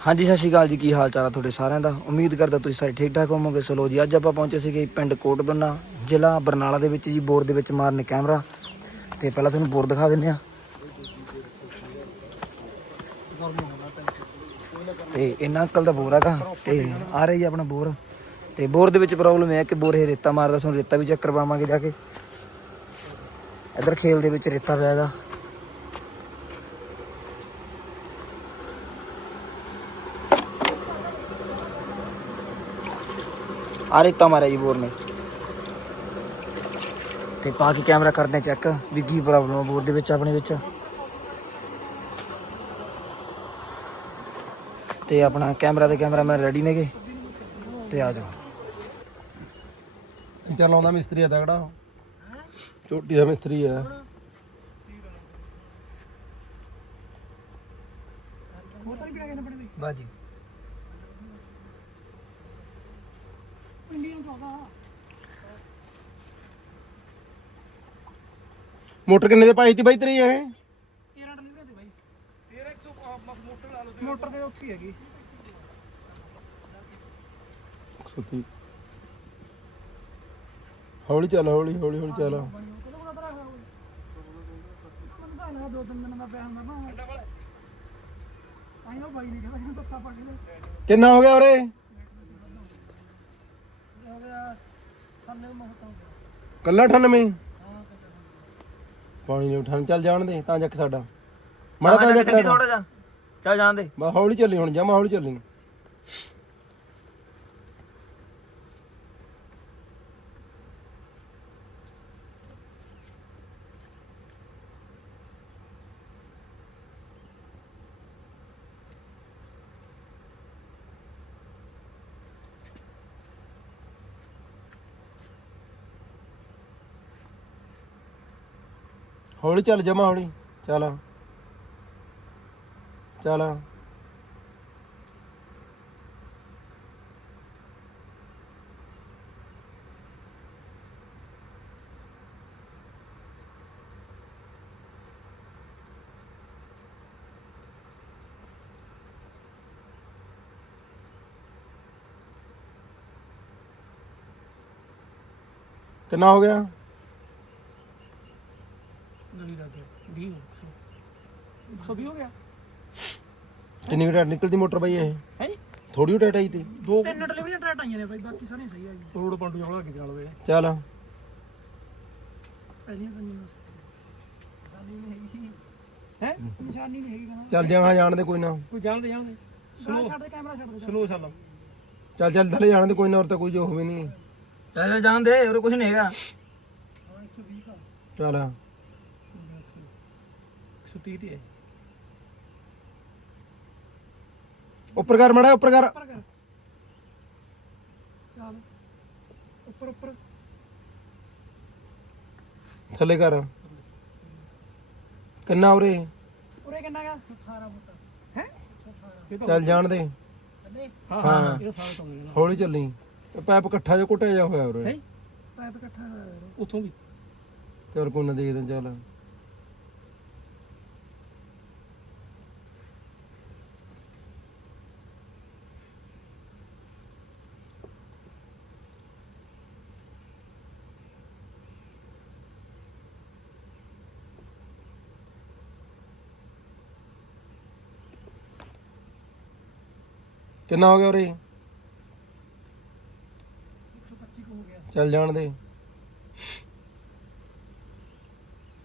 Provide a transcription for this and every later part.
ਹਾਂਜੀ, ਸਤਿ ਸ਼੍ਰੀ ਅਕਾਲ ਜੀ। ਕੀ ਹਾਲ ਚਾਲ ਆ ਤੁਹਾਡੇ ਸਾਰਿਆਂ ਦਾ? ਉਮੀਦ ਕਰਦਾ ਤੁਸੀਂ ਸਾਰੇ ਠੀਕ ਠਾਕ ਹੋਵੋਗੇ। ਸੋ ਲੋ ਜੀ, ਅੱਜ ਆਪਾਂ ਪਹੁੰਚੇ ਸੀਗੇ ਪਿੰਡ ਕੋਟਦੁੰਨਾ ਜ਼ਿਲ੍ਹਾ ਬਰਨਾਲਾ ਦੇ ਵਿੱਚ ਜੀ, ਬੋਰ ਦੇ ਵਿੱਚ ਮਾਰਨੇ ਕੈਮਰਾ। ਤੇ ਪਹਿਲਾਂ ਤੁਹਾਨੂੰ ਬੋਰ ਦਿਖਾ ਦਿੰਨੇ ਆ। ਤੇ ਇਹਨਾਂ ਅੰਕਲ ਦਾ ਬੋਰ ਹੈਗਾ, ਤੇ ਆ ਰਹੀ ਆਪਣਾ ਬੋਰ। ਤੇ ਬੋਰ ਦੇ ਵਿੱਚ ਪ੍ਰੋਬਲਮ ਇਹ ਹੈ ਕਿ ਬੋਰ ਇਹ ਰੇਤਾ ਮਾਰਦਾ, ਸਾਨੂੰ ਰੇਤਾ ਵੀ ਚੈੱਕ ਕਰਵਾਵਾਂਗੇ ਜਾ ਕੇ। ਇਧਰ ਖੇਲ ਦੇ ਵਿੱਚ ਰੇਤਾ ਪਿਆ ਹੈਗਾ। ਆ ਰੇਤਾ ਮਾਰਿਆ ਜੀ ਬੋਰ ਨੇ। ਤੇ ਪਾ ਕੇ ਕੈਮਰਾ ਕਰਦੇ ਚੈੱਕ ਵੀ ਕੀ ਪ੍ਰੋਬਲਮ ਆ ਬੋਰ ਦੇ ਵਿੱਚ ਆਪਣੇ ਵਿੱਚ। ਤੇ ਆਪਣਾ ਕੈਮਰਾ ਤੇ ਕੈਮਰਾਮੈਨ ਰੈਡੀ ਨੇਗੇ। ਤੇ ਆ ਜਾਓ। ਚੱਲ ਆਉਂਦਾ ਮਿਸਤਰੀ ਆ ਤਗੜਾ ਛੋਟੀ ਦਾ ਮਿਸਤਰੀ ਆ। ਬਾਜੀ ਮੋਟਰ ਕਿੰਨੇ ਦੇ ਪਾਈ ਤੀ ਬਾਈ ਤੇਰੀ ਇਹ? ਮੋਟਰ ਤੇ ਉੱਥੇ ਹੈਗੀ। ਸੁੱਤੀ। ਹੌਲੀ ਚੱਲ ਹੌਲੀ ਹੌਲੀ ਹੌਲੀ ਚੱਲ। ਦੋ ਤਿੰਨ ਦਿਨ ਦਾ ਪਿਆ ਹੁੰਦਾ ਨਾ ਆਈ ਉਹ ਬਾਈ ਨੇ ਕਹਿੰਦਾ ਪੱਕਾ ਪਾ ਕੇ ਕਿੰਨਾ ਹੋ ਗਿਆ ਉਰੇ? ਕੱਲਾ 98 ਪਾਣੀ ਨਹੀਂ ਉਠਾਣ ਚੱਲ ਜਾਣ ਦੇ ਤਾਂ ਜੱਕ ਸਾਡਾ। ਮੜਾ ਤਾਂ ਜੱਕ ਥੋੜਾ ਜਿਹਾ। ਚੱਲ ਜਾਂਦੇ ਬਾ ਹੌਲੀ ਚੱਲੀ ਹੁਣ ਜਮਾ ਹੌਲੀ ਚੱਲੀ ਹੌਲੀ ਚੱਲ ਜਮਾ ਹੌਲੀ ਚੱਲ। ਚੱਲ। ਕਿੰਨਾ ਹੋ ਗਿਆ? ਹੋ ਗਿਆ। ਕਿੰਨੀ ਕੁ ਟਾਈਟ ਨਿਕਲਦੀ ਮੋਟਰ ਬਾਈ ਇਹ? ਹੈ ਥੋੜੀ ਟਾਈਟ ਆਈ ਤੀ? ਦੋ ਤਿੰਨ ਡਿਲੀਵਰੀਆਂ ਟਰੈਟ ਆਈਆਂ ਨੇ ਬਾਈ ਬਾਕੀ ਸਾਰੀਆਂ ਸਹੀ ਆ ਜੀ ਰੋਡ ਪੰਡੂ ਜਮਲਾ ਕੇ ਚੱਲ ਵੇ। ਚੱਲ। ਪਹਿਲੀਆਂ ਪੰਜੀਆਂ ਨਹੀਂ ਹੈਗੀ। ਹੈ? ਨਿਸ਼ਾਨੀ ਨਹੀਂ ਹੈਗੀ ਕਹਿੰਦਾ। ਚੱਲ ਜਾਵਾਂ ਜਾਣ ਦੇ ਕੋਈ ਨਾ। ਕੋਈ ਜਾਣਦੇ ਜਾਣਦੇ ਸੁਣੋ ਛੱਡ ਦੇ ਕੈਮਰਾ ਛੱਡ ਦੇ। ਸੁਣੋ ਸਾਲਮ ਚੱਲ ਚੱਲ ਥੱਲੇ ਜਾਣ ਦੇ ਕੋਈ ਨਾ ਹੋਰ ਤਾਂ ਕੋਈ ਜੋ ਹੋਵੇ ਨਹੀਂ। ਚੱਲ ਜਾਂਦੇ ਹੋਰ ਕੁਝ ਨਹੀਂ ਹੈਗਾ। ਚੱਲ। 130 ਤੇ ਹੈ। ਉੱਪਰ ਕਰ ਮੜਾ ਉੱਪਰ ਕਰ। ਉੱਪਰ ਕਰ। ਚੱਲ। ਉੱਪਰ ਉੱਪਰ। ਥੱਲੇ ਕਰ। ਕਿੰਨਾ ਉਰੇ? ਉਰੇ ਕਿੰਨਾ ਗਾ? 18 ਫੁੱਟ। ਹੈ? ਚੱਲ ਜਾਣ ਦੇ। ਹਾਂ ਹਾਂ। ਹਾਂ ਇਹ ਤੋਂ ਹੌਲੀ ਚੱਲੀ। ਪੈਪ ਇਕੱਠਾ ਜਿਹਾ ਕੁੱਟਿਆ ਜਾ ਹੋਇਆ ਉਰੇ। ਹੈਂ? ਪਾਈਪ ਇਕੱਠਾ ਹੋਇਆ। ਉੱਥੋਂ ਵੀ ਚੱਲ ਕੋਈ ਨਾ ਦੇਖਦੇ ਚੱਲ। ਕਿੰਨਾ ਹੋ ਗਿਆ ਉਰੇ? 125 ਕੁ ਹੋ ਗਿਆ। ਚੱਲ ਜਾਣ ਦੇ।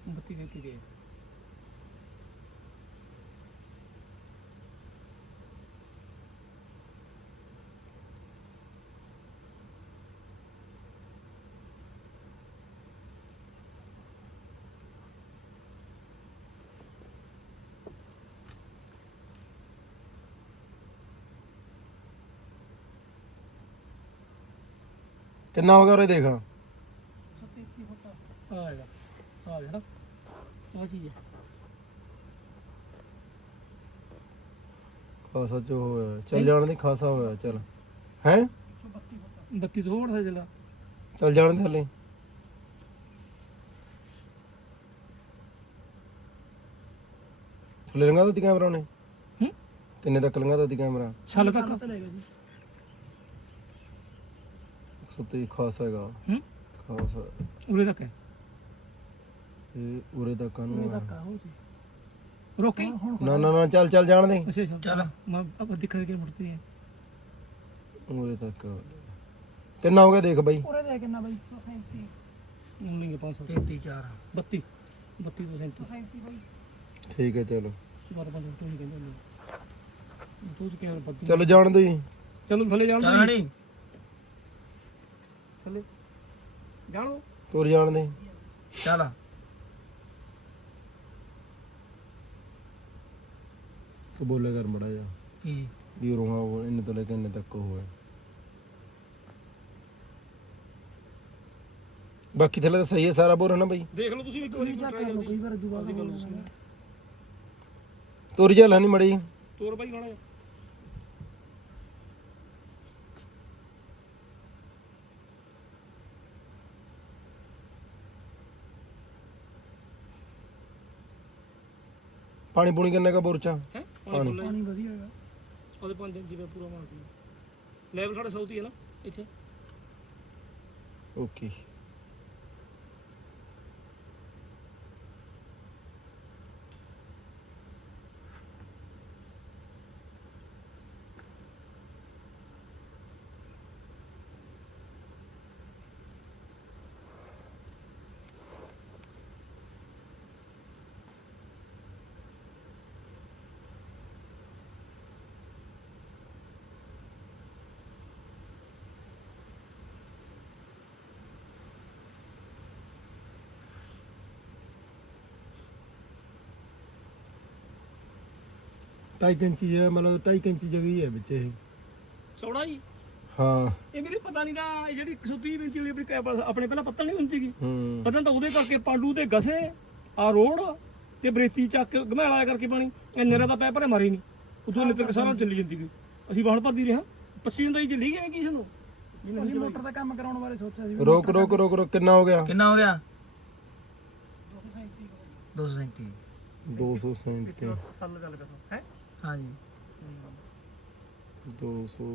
32 ਦੇ ਕੇ ਕਿੰਨਾ ਹੋ ਗਿਆ ਉਰੇ ਦੇਖ। 33 ਫੁੱਟ ਆ ਹੈਗਾ ਆ ਜਿਹੜਾ ਆ ਚੀਜ਼ ਹੈ। ਖਾਸਾ ਜੋ ਹੋਇਆ ਚੱਲ ਜਾਣ ਦੇ ਖਾਸਾ ਹੋਇਆ ਚੱਲ। ਹੈ? 132 ਫੁੱਟ 32 ਥੋੜਾ ਜਿਹਾ ਜਿਹੜਾ ਚੱਲ ਜਾਣ ਦੇ ਹਲੇ ਥੱਲੇ ਲੰਗਾ ਦਿੱਤੀ ਕੈਮਰਾ ਨੇ ਹੂੰ? ਕਿੰਨੇ ਤੱਕ ਲੰਘਾ ਤੀ ਕੈਮਰਾ? ਛੱਲ ਤੱਕ। ਤੇ ਲੈ ਗਿਆ ਜੀ। 123 ਖਾਸ ਹੈਗਾ। ਹੂੰ? ਖਾਸ। ਉਰੇ ਤੱਕ ਹੈ? ਇਹ ਉਰੇ ਤੱਕ ਨੂੰ। ਆ। ਆਹੋ ਸੀ ਰੋਕੀ? ਨਾ ਨਾ ਨਾ ਚੱਲ ਚੱਲ ਜਾਣ ਦੇ। ਅੱਛਾ ਚੱਲ। ਮੈਂ ਆਪਾਂ ਦਿਖਣ ਕੇ ਮੁੜਤੀ ਹੈ। ਉਰੇ ਤੱਕ। ਕਿੰਨਾ ਹੋ ਗਿਆ ਦੇਖ ਬਾਈ? ਉਰੇ ਦੇ ਕਿੰਨਾ ਬਾਈ ਨਹੀਂ 500 33 4 32 32 ਤੋਂ 37 ਠੀਕ ਹੈ ਚਲੋ। ਬਾਰ ਬਾਰ ਤੂੰ ਹੀ ਕਹਿੰਦਾ ਨਹੀਂ ਤੂੰ ਕਿਹਾ ਬੱਤੀ। ਚਲੋ ਜਾਣ ਦੋ ਜੀ। ਚਲੋ ਥੱਲੇ ਜਾਣ ਚੱਲ ਹਣੀ ਥੱਲੇ ਜਾਣੋ ਤੁਰ ਜਾਣ ਦੇ। ਚੱਲ। ਤੂੰ ਬੋਲੇ ਕਰ ਮੜਾ ਜਾ ਕੀ? ਵੀ ਰੋਹਾ ਉਹ ਇੰਨੇ ਤੋਂ ਲੈ ਕੇ ਇੰਨੇ ਤੱਕ ਉਹ ਹੈ। ਬਾਕੀ ਥੱਲੇ ਤਾਂ ਸਹੀ ਹੈ ਸਾਰਾ ਬੋਰ ਹੈ ਨਾ ਬਾਈ। ਦੇਖ ਲਓ ਤੁਸੀਂ ਵੀ ਕੋਈ ਚੱਕ ਲਓ ਕਈ ਵਾਰ ਤੁਰ ਜਾ ਨਹੀਂ ਮੜੀ। ਤੋਰ ਬਾਈ ਗਾਣਾ ਪਾਣੀ ਪੂਣੀ ਕਿੰਨੇ ਕਾ ਬੋਰ ਚ ਆ? ਹੈ? ਪਾਣੀ। ਪਾਣੀ। ਵਧੀਆ ਹੈਗਾ। ਉਹਦੇ ਪੰਜ ਜਿਵੇਂ ਪੂਰਾ ਮਾਰ ਲੈਵਲ ਸਾਡੇ ਸਾਊਥ ਹੀ ਹੈ ਨਾ ਇੱਥੇ। ਓਕੇ। ਢਾਈ ਕੁ ਇੰਚੀ ਹੈ ਮਤਲਬ ਢਾਈ ਕੁ ਇੰਚੀ ਜਗ੍ਹਾ ਹੀ ਹੈ ਵਿੱਚ ਇਹ। ਚੌੜਾ ਜੀ ਹਾਂ। ਇਹ ਮੇਰੇ ਪਤਾ ਨਹੀਂ ਦਾ ਇਹ ਜਿਹੜੀ 130 ਇੰਚ ਵਾਲੀ ਆਪਣੀ ਕੈਪ ਆਪਣੇ ਪਹਿਲਾਂ ਪੱਤਲ ਨਹੀਂ ਹੁੰਦੀ ਗੀ ਹੂੰ। ਪਤਾ ਤਾਂ ਉਹਦੇ ਕਰਕੇ ਪਾਂਡੂ ਤੇ ਗਸੇ ਆ ਰੋਡ ਤੇ ਬਰੇਤੀ ਚੱਕ ਘਮੇਲਾ ਕਰਕੇ ਪਾਣੀ ਇੰਨੇ ਦਾ ਪੈ ਭਰੇ ਮਾਰੀ ਨਹੀਂ। ਉਦੋਂ ਨਿੱਤਰ ਸਾਰਾ ਚੱਲੀ ਜਾਂਦੀ ਗਈ ਅਸੀਂ ਵਾਹਣ ਭਰਦੀ ਰਹੇ ਹਾਂ। 25 ਹੁੰਦਾ ਹੀ ਚੱਲੀ ਗਿਆ ਕਿਸੇ ਨੂੰ ਅਸੀਂ ਮੋਟਰ ਦਾ ਕੰਮ ਕਰਾਉਣ ਬਾਰੇ ਸੋਚਿਆ ਸੀ। ਰੋਕ ਰੋਕ ਰੋਕ ਰੋਕ ਕਿੰਨਾ ਹੋ ਗਿਆ? ਕਿੰਨਾ ਹੋ ਗਿਆ? 237 237 ਸੱਲ ਗੱਲ ਕਸੋ ਹੈ? ਹਾਂਜੀ। 200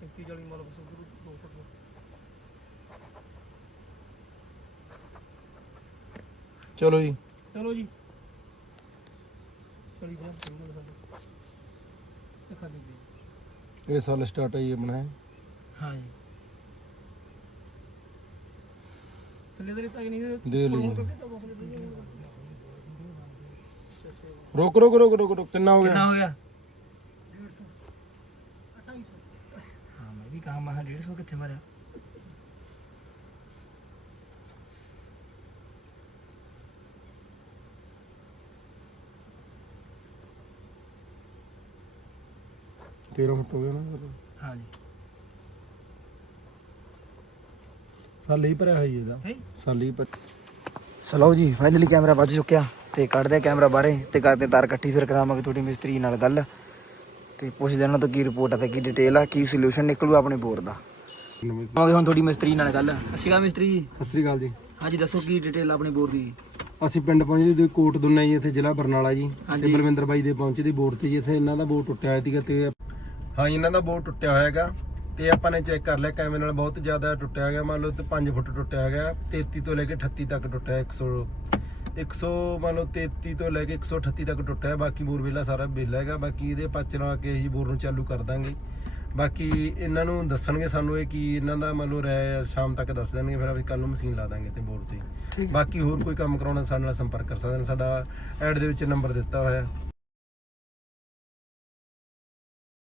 35 40 ਮਾਲ ਬਸ ਦੋ ਫੁੱਟ ਚਲੋ ਜੀ। ਚਲੋ ਜੀ। ਚਲੀ ਗਿਆ ਚਲੋ ਦਿਖਾ ਦੇ ਇਹ ਸਾਲ ਸਟਾਰਟ ਹੈ ਇਹ ਬਣਾਇਆ ਹਾਂਜੀ। ਥੱਲੇ ਦੇ ਤਾਂ ਨਹੀਂ? ਦੇ ਲਈ। ਰੋਕ ਰੋਕ ਰੋਕ ਰੋਕ ਰੋਕ ਕਿੰਨਾ ਹੋ ਕਿੰਨਾ ਗਿਆ ਹੋ ਗਿਆ? ਹਾਂ ਮੈਂ ਵੀ ਕਹਾ ਮੈਂ 150 ਕਿੱਥੇ ਮਾਰਿਆ? ਤੇਰਾ ਹੋ ਗਿਆ ਨਾ ਹਾਂਜੀ ਸਾਲ ਹੀ ਭਰਿਆ ਹੋਈ ਇਹਦਾ। ਹੈ ਸਾਲ ਹੀ ਪਰ ਚਲੋ ਜੀ ਫਾਈਨਲੀ ਕੈਮਰਾ ਵੱਜ ਚੁੱਕਿਆ। ਤੇ ਕੱਢਦੇ ਕੈਮਰਾ ਬਾਹਰੇ ਤੇ ਕਰਦੇ ਤਾਰ ਇਕੱਠੀ ਫਿਰ ਕਰਾਵਾਂਗੇ ਤੁਹਾਡੀ ਮਿਸਤਰੀ ਨਾਲ ਗੱਲ। ਤੇ ਪੁੱਛਦੇ ਉਹਨਾਂ ਤੋਂ ਕੀ ਰਿਪੋਰਟ ਆ ਤੇ ਕੀ ਡਿਟੇਲ ਆ ਕੀ ਸੋਲੂਸ਼ਨ ਨਿਕਲੂ ਆਪਣੇ ਬੋਰ ਦਾ। ਆਵਾਂਗੇ ਹੁਣ ਤੁਹਾਡੀ ਮਿਸਤਰੀ ਨਾਲ ਗੱਲ। ਅਸੀਂ ਕਾ ਮਿਸਤਰੀ ਜੀ। ਸਤਿ ਸ੍ਰੀ ਅਕਾਲ ਜੀ। ਹਾਂਜੀ ਦੱਸੋ ਕੀ ਡਿਟੇਲ ਆਪਣੇ ਬੋਰ ਦੀ? ਅਸੀਂ ਪਿੰਡ ਪਹੁੰਚੇ ਤੇ ਕੋਟ ਦੁੰਨਾ ਜੀ ਇੱਥੇ ਜ਼ਿਲ੍ਹਾ ਬਰਨਾਲਾ ਜੀ। ਤੇ ਬਲਵਿੰਦਰ ਬਾਈ ਦੇ ਪਹੁੰਚੇ ਦੀ ਬੋਰ ਤੇ ਜੀ ਇੱਥੇ ਇਹਨਾਂ ਦਾ ਬੋਰ ਟੁੱਟਿਆ ਹੋਇਆ ਸੀਗਾ ਤੇ ਹਾਂ ਜੀ, ਇਹਨਾਂ ਦਾ ਬੋਰ ਟੁੱਟਿਆ ਹੋਇਆ ਹੈਗਾ। ਤੇ ਆਪਾਂ ਨੇ ਚੈੱਕ ਕਰ ਲਿਆ ਕੈਮਰੇ ਨਾਲ ਬਹੁਤ ਜ਼ਿਆਦਾ ਟੁੱਟਿਆ ਗਿਆ ਮੰਨ ਲਓ ਤੇ 5 ਫੁੱਟ ਟੁੱਟਿਆ ਹੈਗਾ 33 ਤੋਂ ਲੈ ਕੇ 38 ਤੱਕ ਟੁੱਟਿਆ 100 100 ਮੰਨ ਲਓ 33 ਤੋਂ ਲੈ ਕੇ 138 ਤੱਕ ਟੁੱਟਿਆ ਹੈ। ਬਾਕੀ ਬੋਰ ਵੇਲਾ ਸਾਰਾ ਵੇਲਾ ਹੈਗਾ। ਬਾਕੀ ਇਹਦੇ ਪੱਚ ਲਾ ਕੇ ਅਸੀਂ ਬੋਰ ਨੂੰ ਚਾਲੂ ਕਰ ਦਾਂਗੇ। ਬਾਕੀ ਇਹਨਾਂ ਨੂੰ ਦੱਸਣਗੇ ਸਾਨੂੰ ਇਹ ਕੀ ਇਹਨਾਂ ਦਾ ਮੰਨ ਲਓ ਰਹਿ ਸ਼ਾਮ ਤੱਕ ਦੱਸ ਦੇਣਗੇ। ਫਿਰ ਅਸੀਂ ਕੱਲ ਨੂੰ ਮਸ਼ੀਨ ਲਾ ਦਾਂਗੇ ਤੇ ਬੋਰ ਤੇ। ਬਾਕੀ ਹੋਰ ਕੋਈ ਕੰਮ ਕਰਾਉਣਾ ਸਾਡੇ ਨਾਲ ਸੰਪਰਕ ਕਰ ਸਕਦੇ ਨੇ। ਸਾਡਾ ਐਡ ਦੇ ਵਿੱਚ ਨੰਬਰ ਦਿੱਤਾ ਹੋਇਆ।